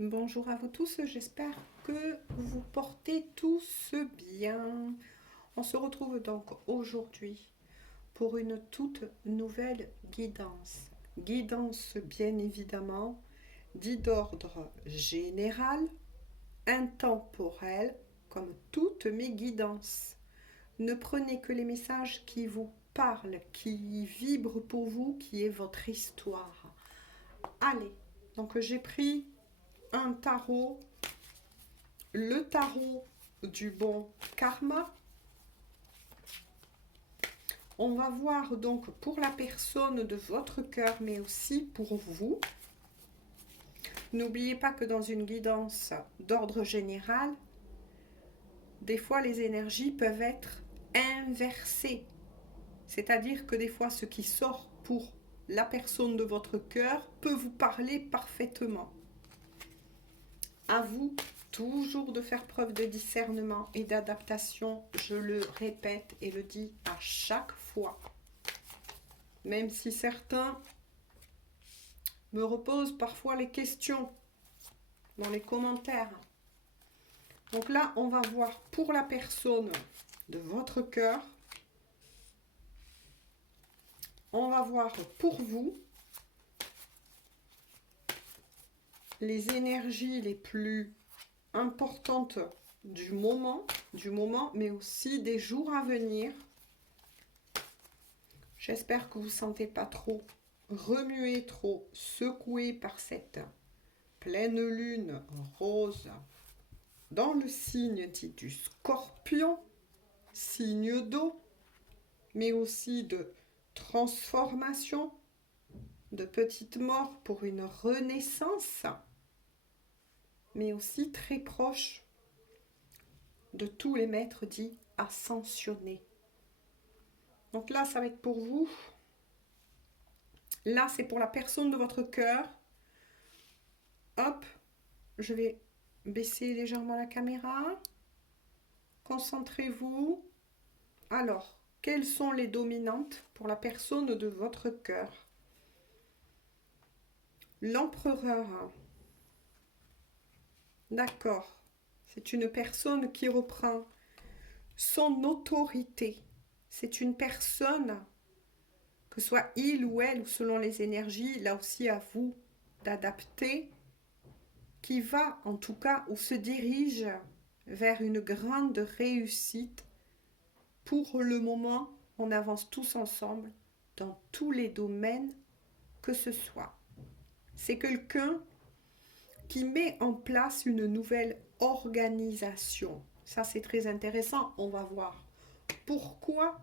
Bonjour à vous tous, j'espère que vous portez tous bien. On se retrouve donc aujourd'hui pour une toute nouvelle guidance. Guidance bien évidemment, dit d'ordre général, intemporel, comme toutes mes guidances. Ne prenez que les messages qui vous parlent, qui vibrent pour vous, qui est votre histoire. Allez, donc j'ai pris un tarot, le tarot du bon karma. On va voir donc pour la personne de votre cœur, mais aussi pour vous. N'oubliez pas que dans une guidance d'ordre général, des fois les énergies peuvent être inversées. C'est-à-dire que des fois ce qui sort pour la personne de votre cœur peut vous parler parfaitement. À vous toujours de faire preuve de discernement et d'adaptation, je le répète et le dis à chaque fois. Même si certains me reposent parfois les questions dans les commentaires. Donc là, on va voir pour la personne de votre cœur. On va voir pour vous les énergies les plus importantes du moment, mais aussi des jours à venir. J'espère que vous ne sentez pas trop remué, trop secoué par cette pleine lune rose dans le signe dit du Scorpion, signe d'eau, mais aussi de transformation, de petite mort pour une renaissance, mais aussi très proche de tous les maîtres dits ascensionnés. Donc là, ça va être pour vous. Là, c'est pour la personne de votre cœur. Hop, je vais baisser légèrement la caméra. Concentrez-vous. Alors, quelles sont les dominantes pour la personne de votre cœur? L'empereur. D'accord. C'est une personne qui reprend son autorité. C'est une personne, que ce soit il ou elle, ou selon les énergies, là aussi à vous d'adapter, qui va en tout cas ou se dirige vers une grande réussite. Pour le moment, on avance tous ensemble dans tous les domaines que ce soit. C'est quelqu'un qui met en place une nouvelle organisation. Ça, c'est très intéressant. On va voir pourquoi.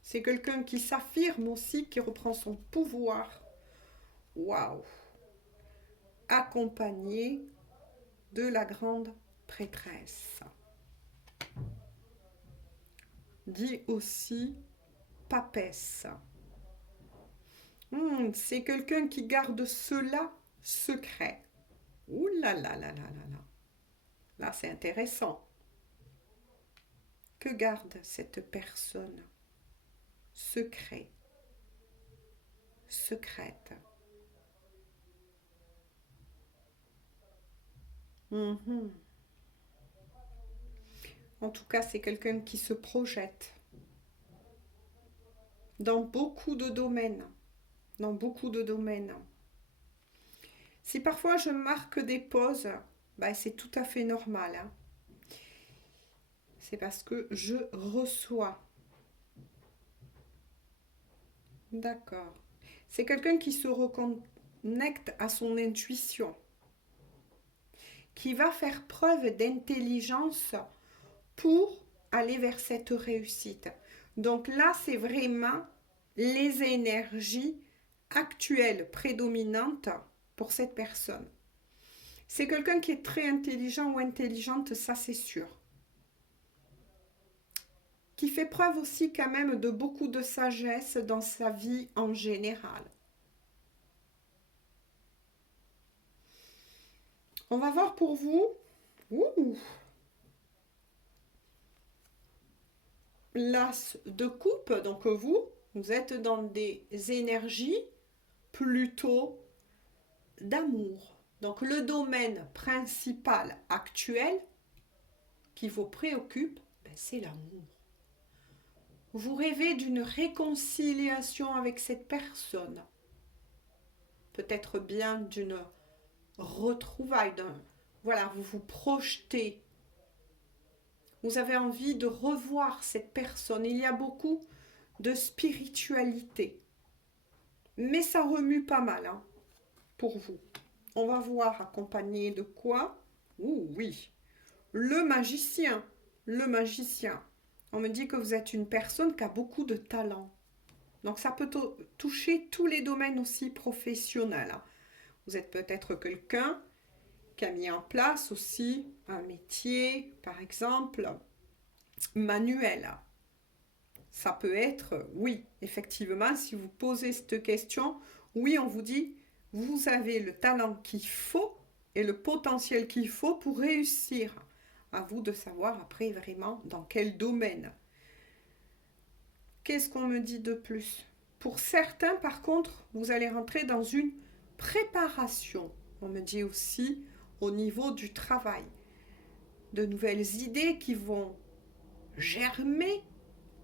C'est quelqu'un qui s'affirme aussi, qui reprend son pouvoir. Waouh! Accompagné de la grande prêtresse. Dit aussi papesse. C'est quelqu'un qui garde cela secret. Ouh là là là là là là. Là, c'est intéressant. Que garde cette personne? Secret. Secrète. En tout cas, c'est quelqu'un qui se projette dans beaucoup de domaines. Dans beaucoup de domaines. Si parfois je marque des pauses, c'est tout à fait normal. Hein. C'est parce que je reçois. D'accord. C'est quelqu'un qui se reconnecte à son intuition, qui va faire preuve d'intelligence pour aller vers cette réussite. Donc là, c'est vraiment les énergies actuelles prédominantes pour cette personne. C'est quelqu'un qui est très intelligent ou intelligente, ça c'est sûr. Qui fait preuve aussi quand même de beaucoup de sagesse dans sa vie en général. On va voir pour vous. L'as de coupe, donc vous êtes dans des énergies plutôt d'amour. Donc le domaine principal actuel qui vous préoccupe, ben, c'est l'amour. Vous rêvez d'une réconciliation avec cette personne. Peut-être bien d'une retrouvaille, voilà, vous vous projetez. Vous avez envie de revoir cette personne. Il y a beaucoup de spiritualité. Mais ça remue pas mal hein, pour vous. On va voir accompagné de quoi? Ouh oui, le magicien. Le magicien. On me dit que vous êtes une personne qui a beaucoup de talent. Donc ça peut toucher tous les domaines aussi professionnels. Vous êtes peut-être quelqu'un qui a mis en place aussi un métier, par exemple, manuel. Ça peut être, oui, effectivement, si vous posez cette question, oui, on vous dit, vous avez le talent qu'il faut et le potentiel qu'il faut pour réussir. À vous de savoir après vraiment dans quel domaine. Qu'est-ce qu'on me dit de plus? Pour certains, par contre, vous allez rentrer dans une préparation. On me dit aussi au niveau du travail. De nouvelles idées qui vont germer.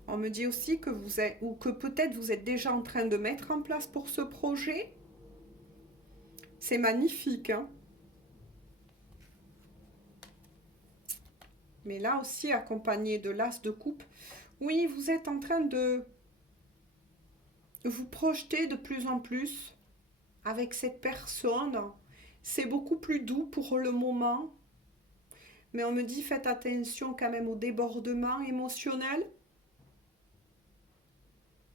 On me dit aussi que vous êtes, ou que peut-être vous êtes déjà en train de mettre en place pour ce projet. C'est magnifique, hein? Mais là aussi, accompagné de l'as de coupe, oui, vous êtes en train de vous projeter de plus en plus avec cette personne. C'est beaucoup plus doux pour le moment. Mais on me dit, faites attention quand même au débordement émotionnel.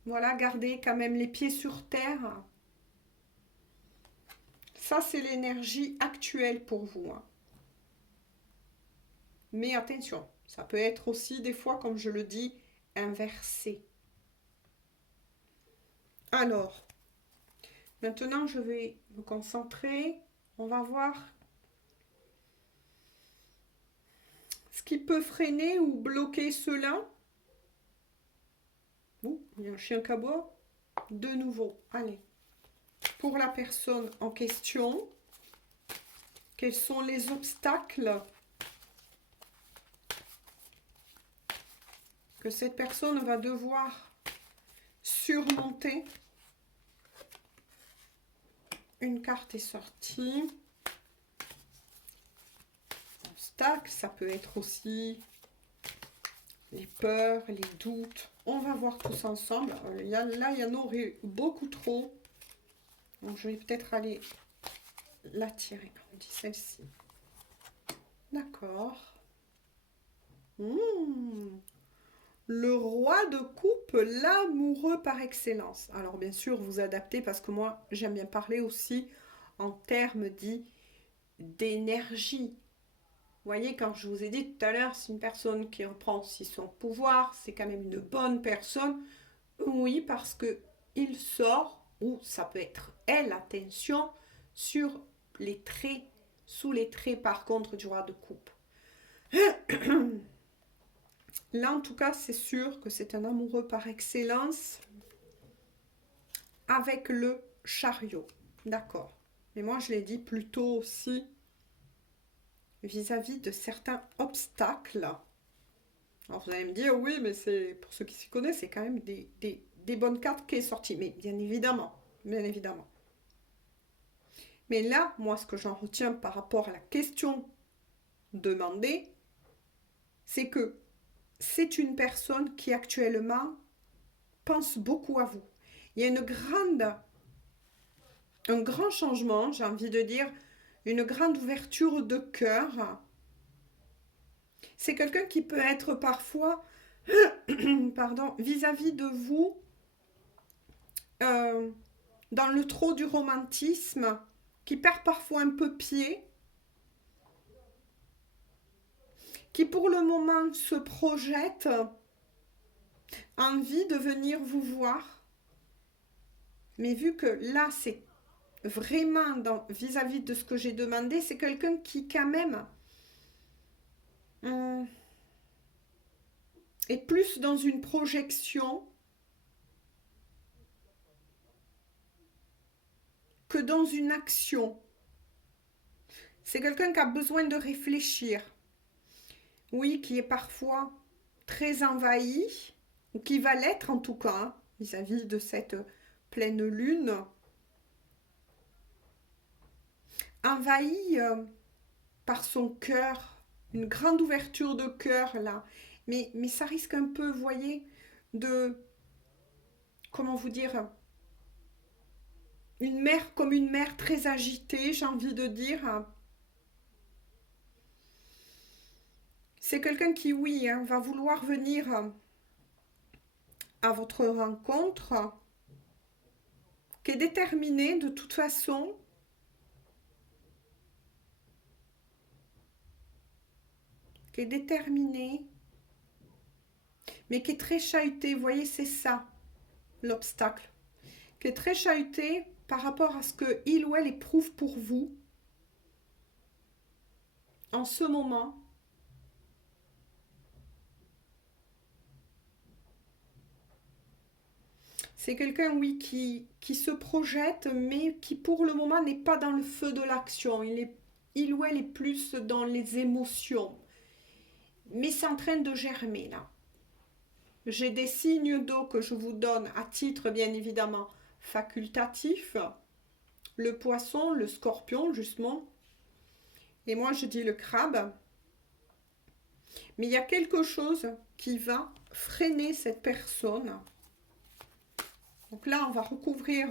Voilà, gardez quand même les pieds sur terre. Ça, c'est l'énergie actuelle pour vous. Hein. Mais attention, ça peut être aussi des fois, comme je le dis, inversé. Alors, maintenant, je vais me concentrer. On va voir ce qui peut freiner ou bloquer cela. Ouh, il y a un chien qui aboie. De nouveau, allez. Pour la personne en question, quels sont les obstacles que cette personne va devoir surmonter? Une carte est sortie. Obstacle, ça peut être aussi les peurs, les doutes. On va voir tous ensemble. Là, il y en aurait beaucoup trop. Donc, je vais peut-être aller la tirer. On dit celle-ci. D'accord. Le roi de coupe, l'amoureux par excellence. Alors, bien sûr, vous adaptez parce que moi, j'aime bien parler aussi en termes dits d'énergie. Vous voyez, quand je vous ai dit tout à l'heure, c'est une personne qui reprend aussi son pouvoir, c'est quand même une bonne personne. Oui, parce que il sort, ou ça peut être elle, attention, sur les traits, sous les traits par contre du roi de coupe. Là, en tout cas, c'est sûr que c'est un amoureux par excellence avec le chariot. D'accord. Mais moi, je l'ai dit plutôt aussi vis-à-vis de certains obstacles. Alors, vous allez me dire, oui, mais c'est pour ceux qui s'y connaissent, c'est quand même des bonnes cartes qui est sortie. Mais bien évidemment, bien évidemment. Mais là, moi, ce que j'en retiens par rapport à la question demandée, c'est que c'est une personne qui actuellement pense beaucoup à vous. Il y a un grand changement, j'ai envie de dire, une grande ouverture de cœur. C'est quelqu'un qui peut être parfois, pardon, vis-à-vis de vous, dans le trop du romantisme, qui perd parfois un peu pied, qui pour le moment se projette envie de venir vous voir. Mais vu que là, c'est vraiment vis-à-vis de ce que j'ai demandé, c'est quelqu'un qui quand même est plus dans une projection que dans une action. C'est quelqu'un qui a besoin de réfléchir. Oui, qui est parfois très envahi, ou qui va l'être en tout cas, hein, vis-à-vis de cette pleine lune. Envahi par son cœur, une grande ouverture de cœur là. Mais ça risque un peu, vous voyez, de, comment vous dire, une mère comme une mère très agitée, j'ai envie de dire. C'est quelqu'un qui, oui, hein, va vouloir venir à votre rencontre, qui est déterminé de toute façon, qui est déterminé, mais qui est très chahuté. Vous voyez, c'est ça l'obstacle. Qui est très chahuté par rapport à ce que il ou elle éprouve pour vous en ce moment. C'est quelqu'un, oui, qui se projette, mais qui pour le moment n'est pas dans le feu de l'action. Il ou elle est plus dans les émotions. Mais c'est en train de germer là. J'ai des signes d'eau que je vous donne à titre bien évidemment facultatif. Le poisson, le scorpion justement. Et moi je dis le crabe. Mais il y a quelque chose qui va freiner cette personne. Donc là, on va recouvrir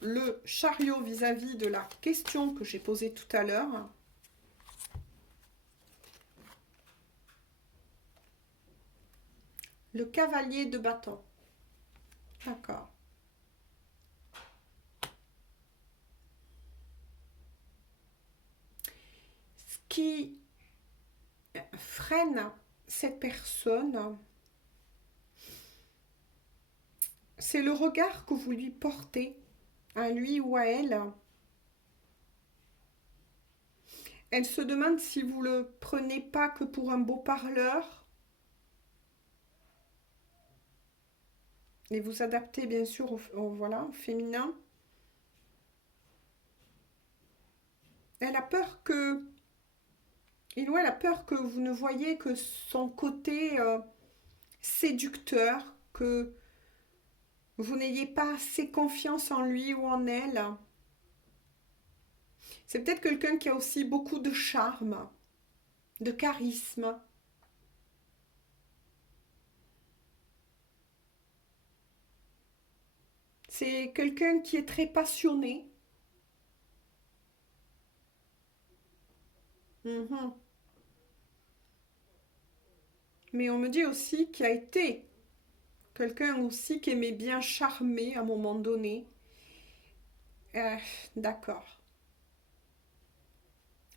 le chariot vis-à-vis de la question que j'ai posée tout à l'heure. Le cavalier de bâton. D'accord. Ce qui freine cette personne, c'est le regard que vous lui portez, à lui ou à elle. Elle se demande si vous le prenez pas que pour un beau parleur. Et vous adaptez bien sûr voilà, au féminin. Elle a peur que... Il ou elle a peur que vous ne voyez que son côté séducteur, que vous n'ayez pas assez confiance en lui ou en elle. C'est peut-être quelqu'un qui a aussi beaucoup de charme, de charisme. C'est quelqu'un qui est très passionné. Mhm. Mais on me dit aussi qu'il a été quelqu'un aussi qui aimait bien charmer à un moment donné. Euh, d'accord.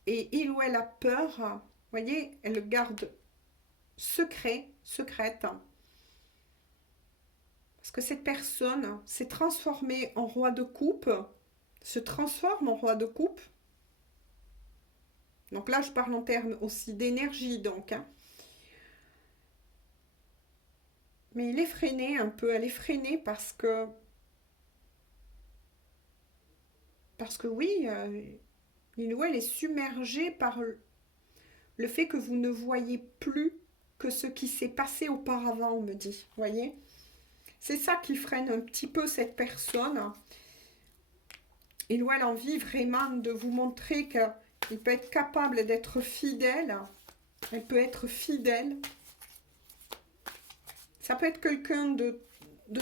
Et il ou elle a peur, vous voyez, elle le garde secret, secrète. Parce que cette personne s'est transformée en roi de coupe, se transforme en roi de coupe. Donc là, je parle en termes aussi d'énergie, donc. Hein. Mais il est freiné un peu, elle est freinée parce que oui, il ou elle est submergé par le fait que vous ne voyez plus que ce qui s'est passé auparavant, on me dit. Voyez, c'est ça qui freine un petit peu cette personne. Il ou elle a envie vraiment de vous montrer qu'il peut être capable d'être fidèle. Elle peut être fidèle. Ça peut être quelqu'un de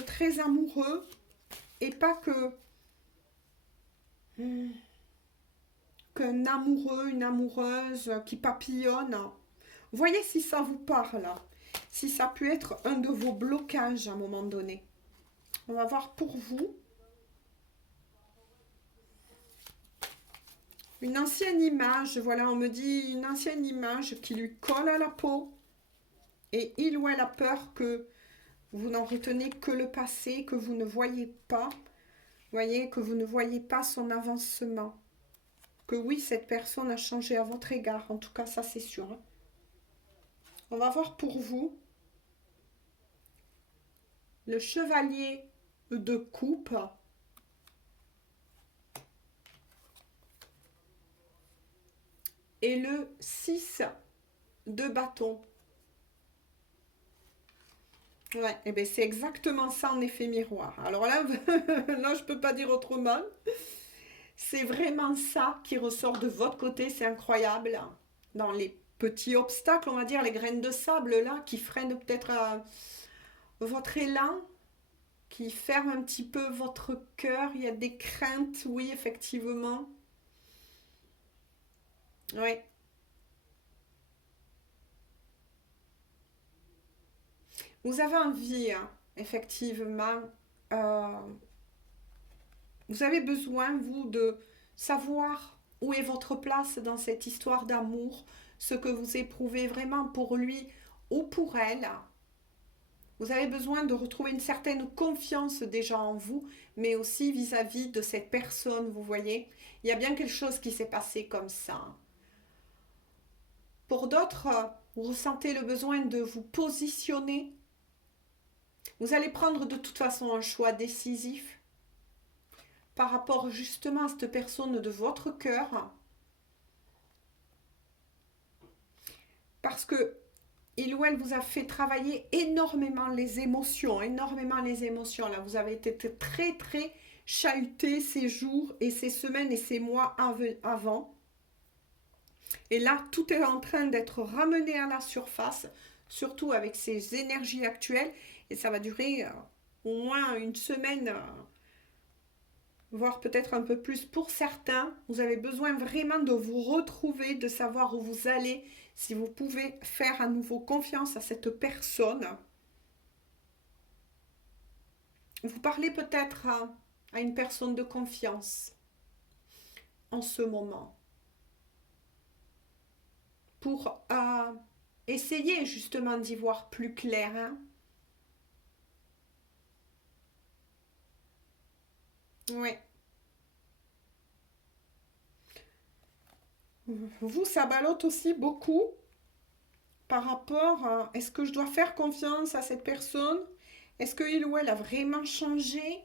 très amoureux et pas que qu'un amoureux, une amoureuse qui papillonne. Voyez si ça vous parle, si ça peut être un de vos blocages à un moment donné. On va voir pour vous. Une ancienne image, voilà, on me dit une ancienne image qui lui colle à la peau. Et il ou elle a peur que vous n'en retenez que le passé, que vous ne voyez pas. Voyez, que vous ne voyez pas son avancement. Que oui, cette personne a changé à votre égard. En tout cas, ça c'est sûr. Hein. On va voir pour vous. Le chevalier de coupe. et le 6 de bâton. Ouais, et bien c'est exactement ça en effet miroir. Alors là, là je peux pas dire autrement. C'est vraiment ça qui ressort de votre côté, c'est incroyable. Dans les petits obstacles, on va dire, les graines de sable là, qui freinent peut-être votre élan, qui ferment un petit peu votre cœur. Il y a des craintes, oui, effectivement. Oui. Vous avez envie, hein, effectivement. euh, vous avez besoin, vous, de savoir où est votre place dans cette histoire d'amour, ce que vous éprouvez vraiment pour lui ou pour elle. Vous avez besoin de retrouver une certaine confiance déjà en vous, mais aussi vis-à-vis de cette personne, vous voyez. Il y a bien quelque chose qui s'est passé comme ça. Pour d'autres, vous ressentez le besoin de vous positionner. Vous allez prendre de toute façon un choix décisif par rapport justement à cette personne de votre cœur. Parce que il ou elle vous a fait travailler énormément les émotions, énormément les émotions. Là, vous avez été très, très chahuté ces jours et ces semaines et ces mois avant. Et là, tout est en train d'être ramené à la surface, surtout avec ces énergies actuelles. Et ça va durer au moins une semaine, voire peut-être un peu plus pour certains. Vous avez besoin vraiment de vous retrouver, de savoir où vous allez, si vous pouvez faire à nouveau confiance à cette personne. Vous parlez peut-être à une personne de confiance en ce moment pour essayer justement d'y voir plus clair. Hein. Oui. Vous, ça ballotte aussi beaucoup par rapport à est-ce que je dois faire confiance à cette personne? Est-ce qu'il ou elle a vraiment changé?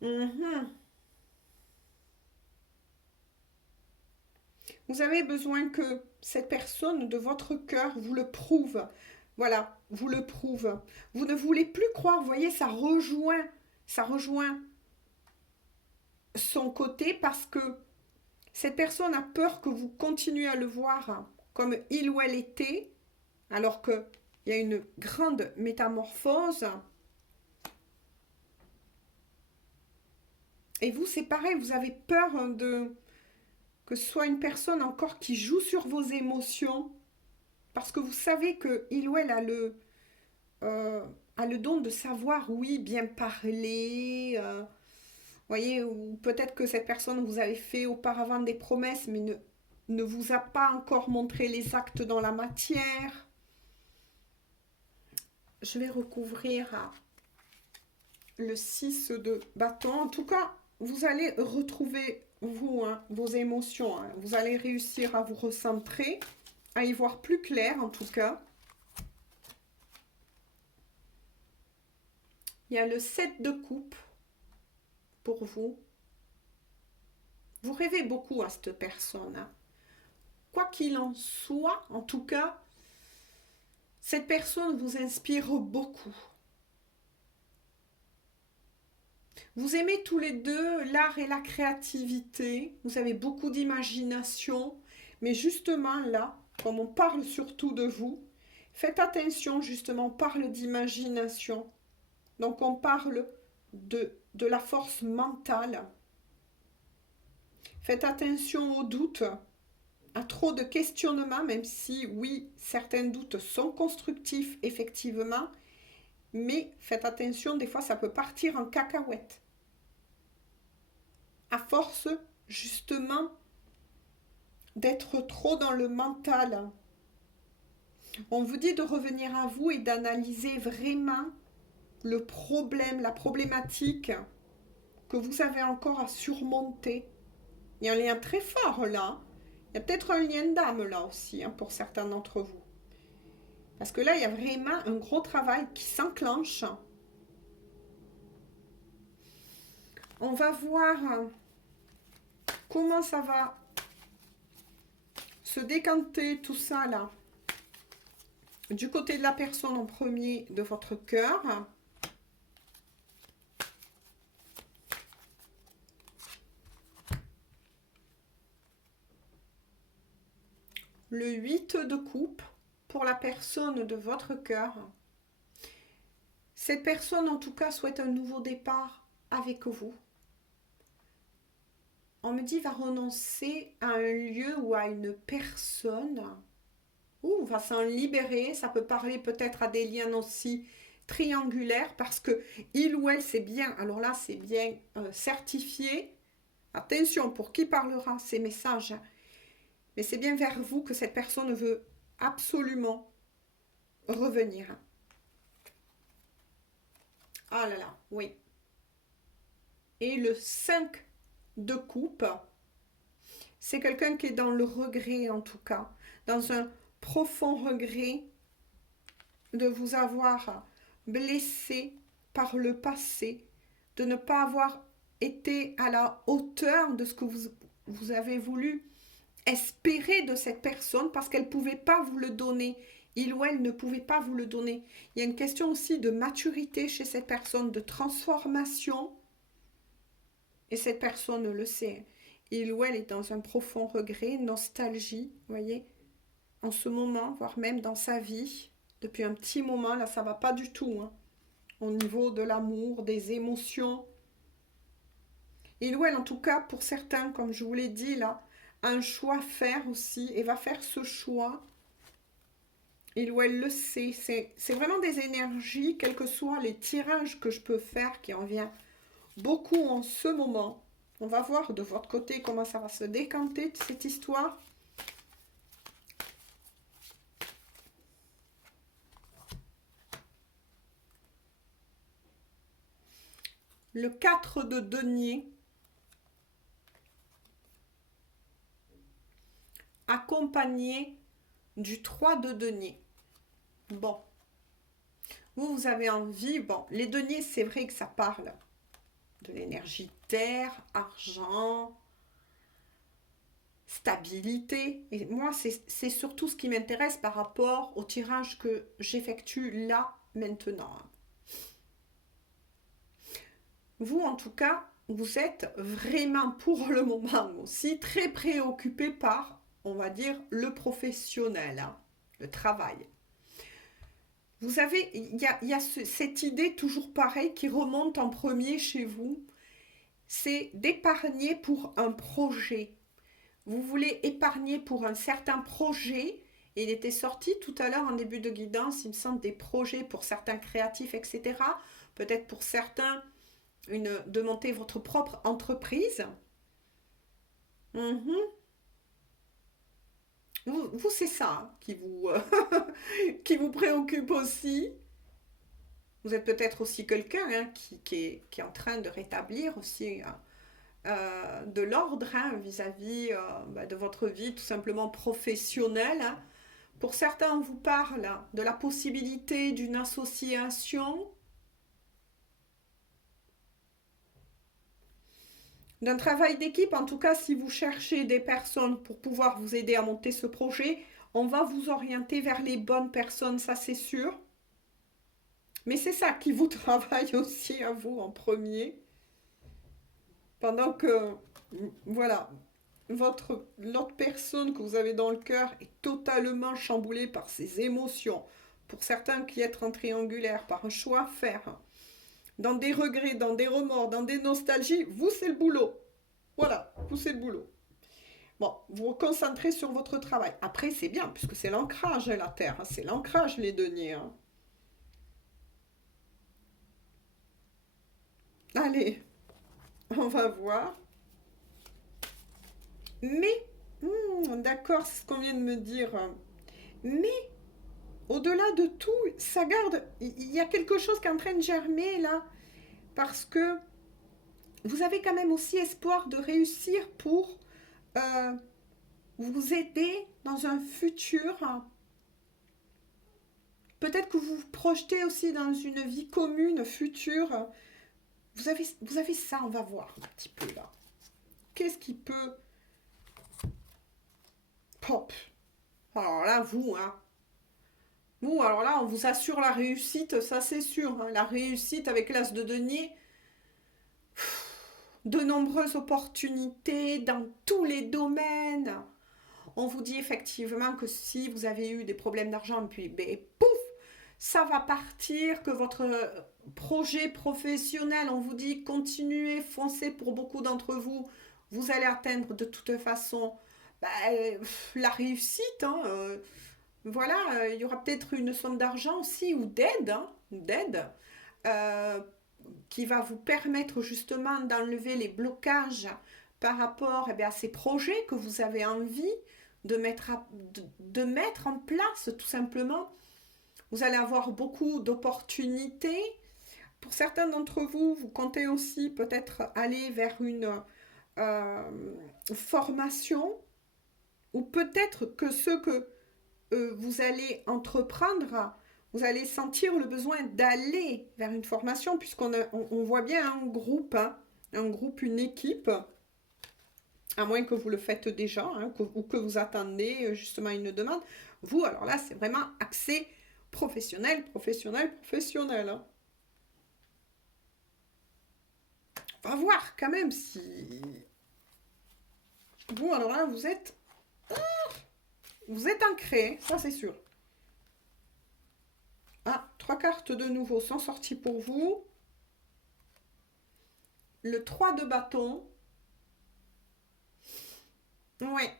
Mhm. Vous avez besoin que cette personne de votre cœur vous le prouve. Voilà, vous le prouve. Vous ne voulez plus croire, vous voyez, ça rejoint son côté parce que cette personne a peur que vous continuez à le voir comme il ou elle était, alors qu'il y a une grande métamorphose. Et vous, c'est pareil, vous avez peur de que ce soit une personne encore qui joue sur vos émotions, parce que vous savez que il ou elle euh, a le don de savoir, oui, bien parler. Voyez, ou peut-être que cette personne vous avait fait auparavant des promesses, mais ne vous a pas encore montré les actes dans la matière. Je vais recouvrir le 6 de bâton. En tout cas, vous allez retrouver, vous, hein, vos émotions. Hein. Vous allez réussir à vous recentrer, à y voir plus clair en tout cas. Il y a le 7 de coupe pour vous. Vous rêvez beaucoup à cette personne. Hein. Quoi qu'il en soit, en tout cas, cette personne vous inspire beaucoup. Vous aimez tous les deux l'art et la créativité, vous avez beaucoup d'imagination, mais justement là, comme on parle surtout de vous, faites attention justement, on parle d'imagination. Donc on parle de la force mentale. Faites attention aux doutes, à trop de questionnements, même si oui, certains doutes sont constructifs effectivement, mais faites attention, des fois ça peut partir en cacahuète. À force justement d'être trop dans le mental. On vous dit de revenir à vous et d'analyser vraiment le problème, la problématique que vous avez encore à surmonter. Il y a un lien très fort là. Il y a peut-être un lien d'âme là aussi hein, pour certains d'entre vous. Parce que là, il y a vraiment un gros travail qui s'enclenche. On va voir comment ça va se décanter tout ça là du côté de la personne en premier de votre cœur. Le 8 de coupe pour la personne de votre cœur. Cette personne en tout cas souhaite un nouveau départ avec vous. On me dit va renoncer à un lieu ou à une personne. Ou va s'en libérer. Ça peut parler peut-être à des liens aussi triangulaires parce que il ou elle c'est bien. Alors là c'est bien certifié. Attention pour qui parlera ces messages. Mais c'est bien vers vous que cette personne veut absolument revenir. Ah là là, oui. Et le 5 de coupe, c'est quelqu'un qui est dans le regret en tout cas, dans un profond regret de vous avoir blessé par le passé, de ne pas avoir été à la hauteur de ce que vous avez voulu espérer de cette personne parce qu'elle ne pouvait pas vous le donner. Il ou elle ne pouvait pas vous le donner. Il y a une question aussi de maturité chez cette personne, de transformation. Et cette personne le sait. Il ou elle est dans un profond regret, nostalgie, vous voyez, en ce moment, voire même dans sa vie. Depuis un petit moment, là, ça ne va pas du tout. Hein, au niveau de l'amour, des émotions. Il ou elle, en tout cas, pour certains, comme je vous l'ai dit, là, a un choix à faire aussi et va faire ce choix. Il ou elle le sait. C'est vraiment des énergies, quels que soient les tirages que je peux faire, qui en vient beaucoup en ce moment. On va voir de votre côté comment ça va se décanter, cette histoire. Le 4 de denier, accompagné du 3 de denier. Bon, vous avez envie, bon, les deniers, c'est vrai que ça parle de l'énergie terre, argent, stabilité. Et moi, c'est surtout ce qui m'intéresse par rapport au tirage que j'effectue là, maintenant. Vous, en tout cas, vous êtes vraiment pour le moment aussi très préoccupé par, on va dire, le professionnel, hein, le travail. Vous avez, il y a cette idée toujours pareille qui remonte en premier chez vous, c'est d'épargner pour un projet. Vous voulez épargner pour un certain projet. Et il était sorti tout à l'heure en début de guidance, il me semble, des projets pour certains créatifs, etc. Peut-être pour certains, de monter votre propre entreprise. Vous c'est ça hein, qui vous préoccupe aussi. Vous êtes peut-être aussi quelqu'un hein, qui est en train de rétablir aussi de l'ordre hein, vis-à-vis de votre vie tout simplement professionnelle. Hein. Pour certains, on vous parle de la possibilité d'une association, d'un travail d'équipe. En tout cas, si vous cherchez des personnes pour pouvoir vous aider à monter ce projet, on va vous orienter vers les bonnes personnes, ça c'est sûr. Mais c'est ça qui vous travaille aussi à vous en premier. Pendant que, voilà, l'autre personne que vous avez dans le cœur est totalement chamboulée par ses émotions. Pour certains qui être en triangulaire, par un choix à faire, dans des regrets, dans des remords, dans des nostalgies, vous c'est le boulot. Voilà, vous c'est le boulot. Bon, vous vous concentrez sur votre travail. Après, c'est bien, puisque c'est l'ancrage, la Terre. Hein, c'est l'ancrage, les deniers. Hein. Allez, on va voir. Mais, d'accord, c'est ce qu'on vient de me dire. Mais, au-delà de tout, ça garde. Il y a quelque chose qui est en train de germer là. Parce que vous avez quand même aussi espoir de réussir pour vous aider dans un futur. Peut-être que vous vous projetez aussi dans une vie commune future. Vous avez ça, on va voir un petit peu là. Qu'est-ce qui peut Hop. Alors là, vous, hein. Vous, alors là, on vous assure la réussite, ça c'est sûr, hein. La réussite avec l'as de denier, de nombreuses opportunités dans tous les domaines. On vous dit effectivement que si vous avez eu des problèmes d'argent, puis ben, pouf, ça va partir, que votre projet professionnel, on vous dit continuez, foncez pour beaucoup d'entre vous, vous allez atteindre de toute façon ben, la réussite. Hein, voilà, il y aura peut-être une somme d'argent aussi ou d'aide, hein, d'aide euh, qui va vous permettre justement d'enlever les blocages par rapport eh bien, à ces projets que vous avez envie de mettre en place tout simplement. Vous allez avoir beaucoup d'opportunités. Pour certains d'entre vous, vous comptez aussi peut-être aller vers une euh, formation ou peut-être que ce que vous allez entreprendre, vous allez sentir le besoin d'aller vers une formation puisqu'on voit bien hein, un groupe, une équipe, à moins que vous le faites déjà hein, ou que vous attendez justement une demande. Vous, alors là, c'est vraiment axé professionnel, professionnel, professionnel. Hein. On va voir quand même si... Vous, alors là, vous êtes ancré, ça c'est sûr. Ah, 3 cartes de nouveau sont sorties pour vous. Le 3 de bâton. Ouais.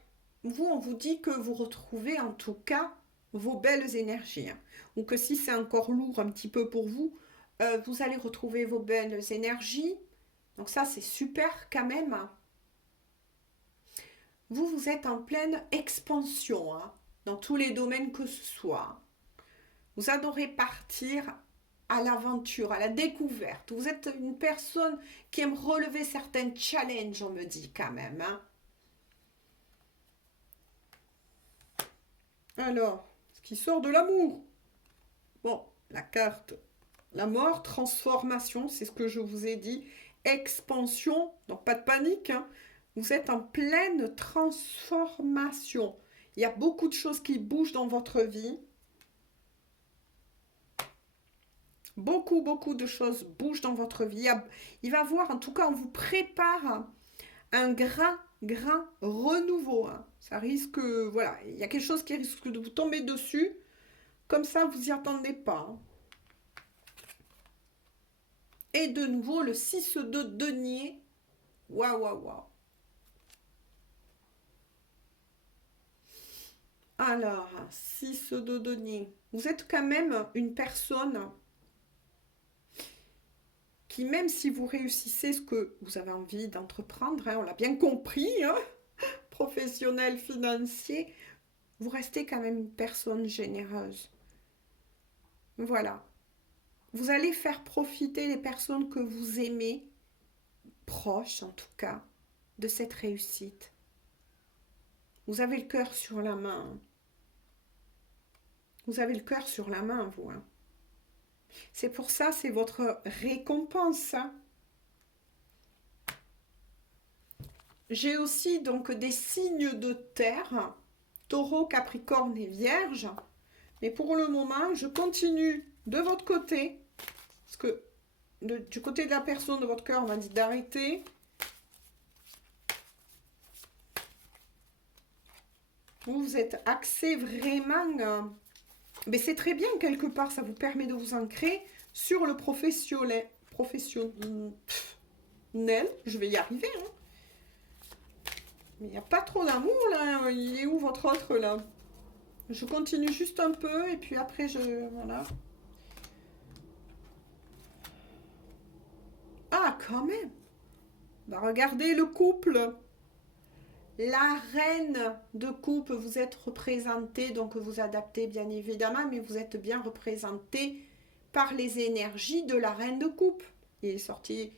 Vous, on vous dit que vous retrouvez en tout cas vos belles énergies. Hein. Ou que si c'est encore lourd un petit peu pour vous, vous allez retrouver vos belles énergies. Donc ça, c'est super quand même. Vous, vous êtes en pleine expansion, hein, dans tous les domaines que ce soit. Vous adorez partir à l'aventure, à la découverte. Vous êtes une personne qui aime relever certains challenges, on me dit quand même. Hein. Alors, ce qui sort de l'amour. Bon, la carte, la mort, transformation, c'est ce que je vous ai dit. Expansion, donc pas de panique. Hein. Vous êtes en pleine transformation. Il y a beaucoup de choses qui bougent dans votre vie. Beaucoup, beaucoup de choses bougent dans votre vie. Il va y avoir, en tout cas, on vous prépare un grand renouveau. Hein. Ça risque, voilà, il y a quelque chose qui risque de vous tomber dessus. Comme ça, vous n'y attendez pas. Hein. Et de nouveau, le 6 de denier. Waouh, waouh, waouh. Alors, 6 de denier. Vous êtes quand même une personne qui, même si vous réussissez ce que vous avez envie d'entreprendre, hein, on l'a bien compris, hein, professionnel, financier, vous restez quand même une personne généreuse. Voilà. Vous allez faire profiter les personnes que vous aimez, proches en tout cas, de cette réussite. Vous avez le cœur sur la main. Vous avez le cœur sur la main, vous. Hein. C'est pour ça, c'est votre récompense. Hein. J'ai aussi donc des signes de terre, taureau, capricorne et vierge. Mais pour le moment, je continue de votre côté. Parce que du côté de la personne de votre cœur, on m'a dit d'arrêter. Vous êtes axé vraiment... mais c'est très bien quelque part, ça vous permet de vous ancrer sur le professionnel. Je vais y arriver. Hein. Mais il n'y a pas trop d'amour là. Il est où votre autre là? Je continue juste un peu et puis après je... Voilà. Ah, quand même. Bah, regardez le couple. La reine de coupe, vous êtes représentée, donc vous adaptez bien évidemment, mais vous êtes bien représenté par les énergies de la reine de coupe. Il est sorti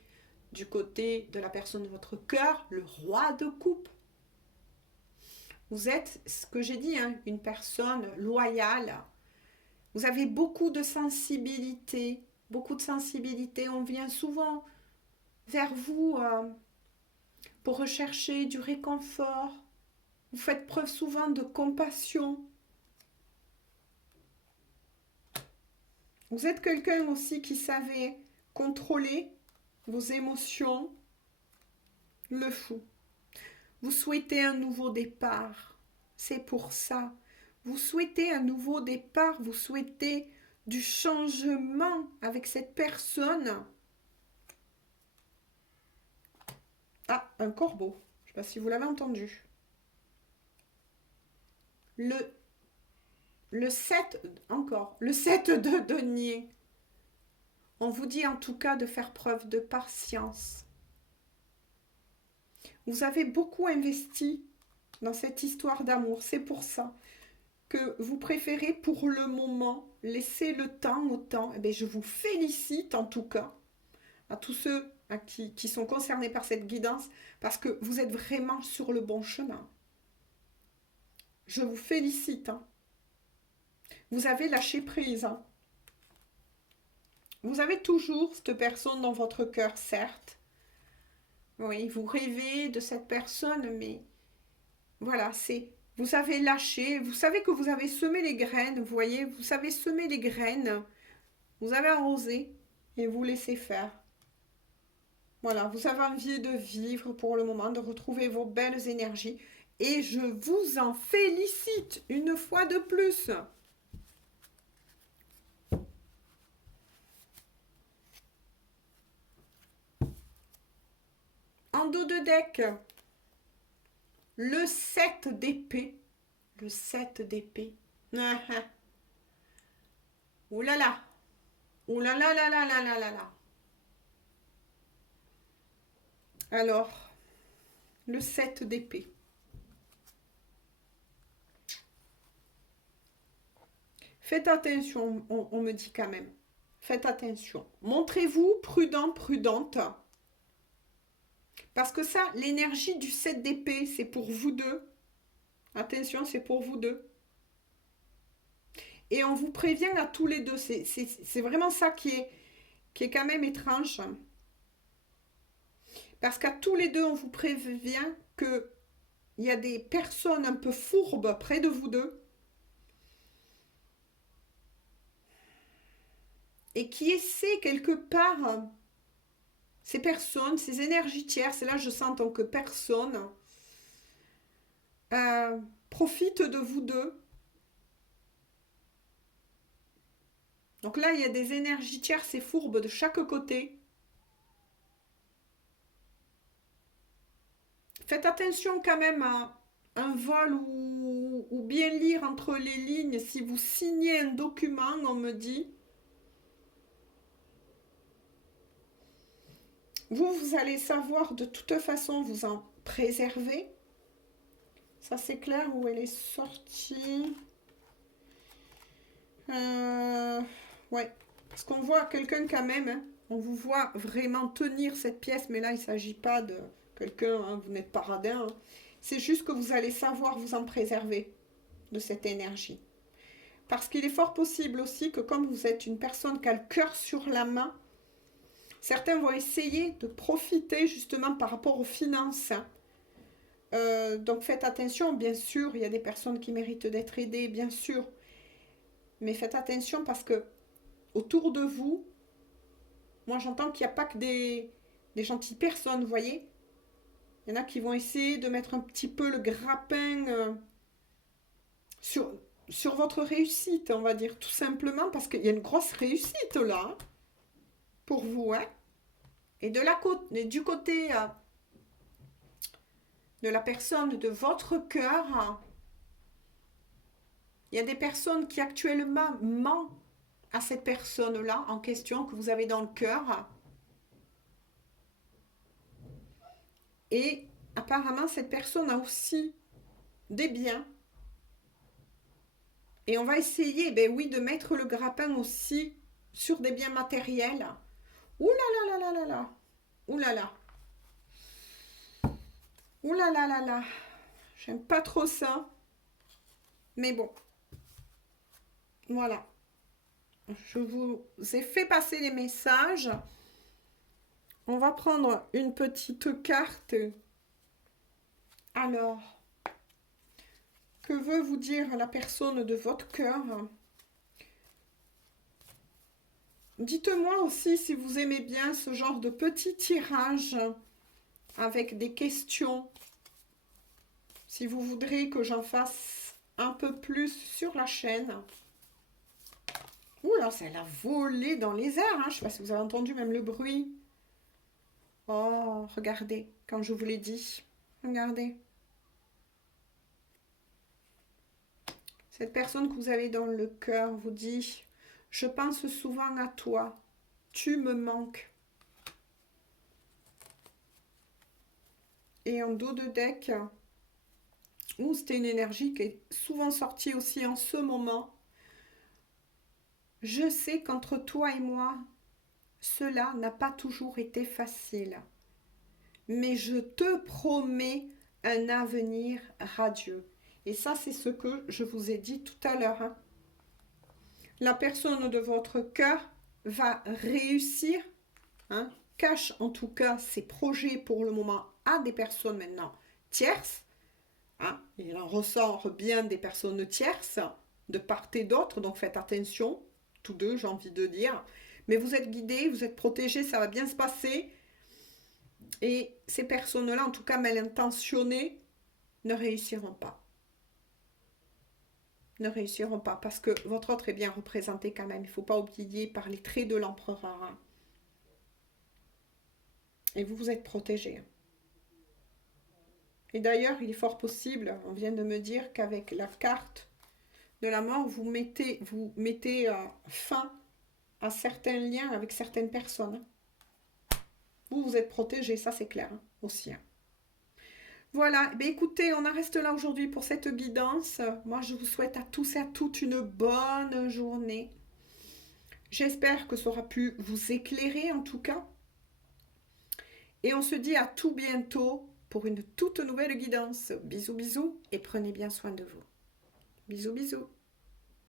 du côté de la personne de votre cœur, le roi de coupe. Vous êtes, ce que j'ai dit, hein, une personne loyale. Vous avez beaucoup de sensibilité. Beaucoup de sensibilité. On vient souvent vers vous pour rechercher du réconfort. Vous faites preuve souvent de compassion. Vous êtes quelqu'un aussi qui savait contrôler vos émotions. Le fou. Vous souhaitez un nouveau départ. C'est pour ça. Vous souhaitez un nouveau départ. Vous souhaitez du changement avec cette personne. Ah, un corbeau. Je ne sais pas si vous l'avez entendu. Le 7, encore, le 7 de denier. On vous dit en tout cas de faire preuve de patience. Vous avez beaucoup investi dans cette histoire d'amour. C'est pour ça que vous préférez pour le moment laisser le temps au temps. Eh bien, je vous félicite en tout cas à tous ceux qui sont concernés par cette guidance parce que vous êtes vraiment sur le bon chemin. Je vous félicite. Hein. Vous avez lâché prise. Hein. Vous avez toujours cette personne dans votre cœur, certes. Oui, vous rêvez de cette personne, mais voilà, vous avez lâché. Vous savez que vous avez semé les graines, vous voyez, vous savez semer les graines. Vous avez arrosé et vous laissez faire. Voilà, vous avez envie de vivre pour le moment, de retrouver vos belles énergies. Et je vous en félicite une fois de plus. En dos de deck, le 7 d'épée. Le 7 d'épée. Ouh là là. Ouh là là là là là là là là. Alors, le 7 d'épée. Faites attention, on me dit quand même. Faites attention. Montrez-vous prudent, prudente. Parce que ça, l'énergie du 7 d'épée, c'est pour vous deux. Attention, c'est pour vous deux. Et on vous prévient à tous les deux. C'est vraiment ça qui est quand même étrange. Parce qu'à tous les deux, on vous prévient qu'il y a des personnes un peu fourbes près de vous deux. Et qui essaient quelque part, ces personnes, ces énergies tierces, et là je sens en tant que personne, profitent de vous deux. Donc là, il y a des énergies tierces et fourbes de chaque côté. Faites attention quand même à un vol ou bien lire entre les lignes. Si vous signez un document, on me dit, vous allez savoir de toute façon vous en préserver. Ça c'est clair où elle est sortie. Ouais, parce qu'on voit quelqu'un quand même, hein, on vous voit vraiment tenir cette pièce, mais là il ne s'agit pas de quelqu'un, hein, vous n'êtes pas radin, hein. C'est juste que vous allez savoir vous en préserver de cette énergie. Parce qu'il est fort possible aussi que comme vous êtes une personne qui a le cœur sur la main, certains vont essayer de profiter justement par rapport aux finances. Donc faites attention, bien sûr, il y a des personnes qui méritent d'être aidées, bien sûr. Mais faites attention parce que autour de vous, moi j'entends qu'il n'y a pas que des gentilles personnes, vous voyez. Il y en a qui vont essayer de mettre un petit peu le grappin sur votre réussite, on va dire, tout simplement, parce qu'il y a une grosse réussite là, pour vous, hein. Et du côté de la personne de votre cœur, il y a des personnes qui actuellement mentent à cette personne-là en question que vous avez dans le cœur. Et apparemment, cette personne a aussi des biens. Et on va essayer, ben oui, de mettre le grappin aussi sur des biens matériels. Ouh là là là là là là. Ouh là là. Ouh là là là là. J'aime pas trop ça. Mais bon. Voilà. Je vous ai fait passer les messages. On va prendre une petite carte. Alors, Que veut vous dire la personne de votre cœur? Dites-moi aussi si vous aimez bien ce genre de petit tirage avec des questions. Si vous voudrez que j'en fasse un peu plus sur la chaîne. Ouh là, ça a volé dans les airs. Hein. Je ne sais pas si vous avez entendu même le bruit. Oh, regardez, quand je vous l'ai dit. Regardez. Cette personne que vous avez dans le cœur vous dit, je pense souvent à toi, tu me manques. Et en dos de deck, c'était une énergie qui est souvent sortie aussi en ce moment. Je sais qu'entre toi et moi, cela n'a pas toujours été facile. Mais je te promets un avenir radieux. Et ça, c'est ce que je vous ai dit tout à l'heure. Hein. La personne de votre cœur va réussir, hein, cache en tout cas ses projets pour le moment à des personnes maintenant tierces. Hein, il en ressort bien des personnes tierces de part et d'autre, donc faites attention, tous deux, j'ai envie de dire. Mais vous êtes guidés, vous êtes protégés, ça va bien se passer. Et ces personnes-là, en tout cas mal intentionnées, ne réussiront pas. Ne réussiront pas parce que votre autre est bien représenté quand même. Il ne faut pas oublier par les traits de l'empereur. Hein. Et vous, vous êtes protégés. Et d'ailleurs, il est fort possible, on vient de me dire qu'avec la carte de la mort, vous mettez fin à certains liens avec certaines personnes. Vous, vous êtes protégés, ça c'est clair hein, aussi. Hein. Voilà, ben écoutez, on en reste là aujourd'hui pour cette guidance. Moi, je vous souhaite à tous et à toutes une bonne journée. J'espère que ça aura pu vous éclairer en tout cas. Et on se dit à tout bientôt pour une toute nouvelle guidance. Bisous, bisous et prenez bien soin de vous. Bisous, bisous.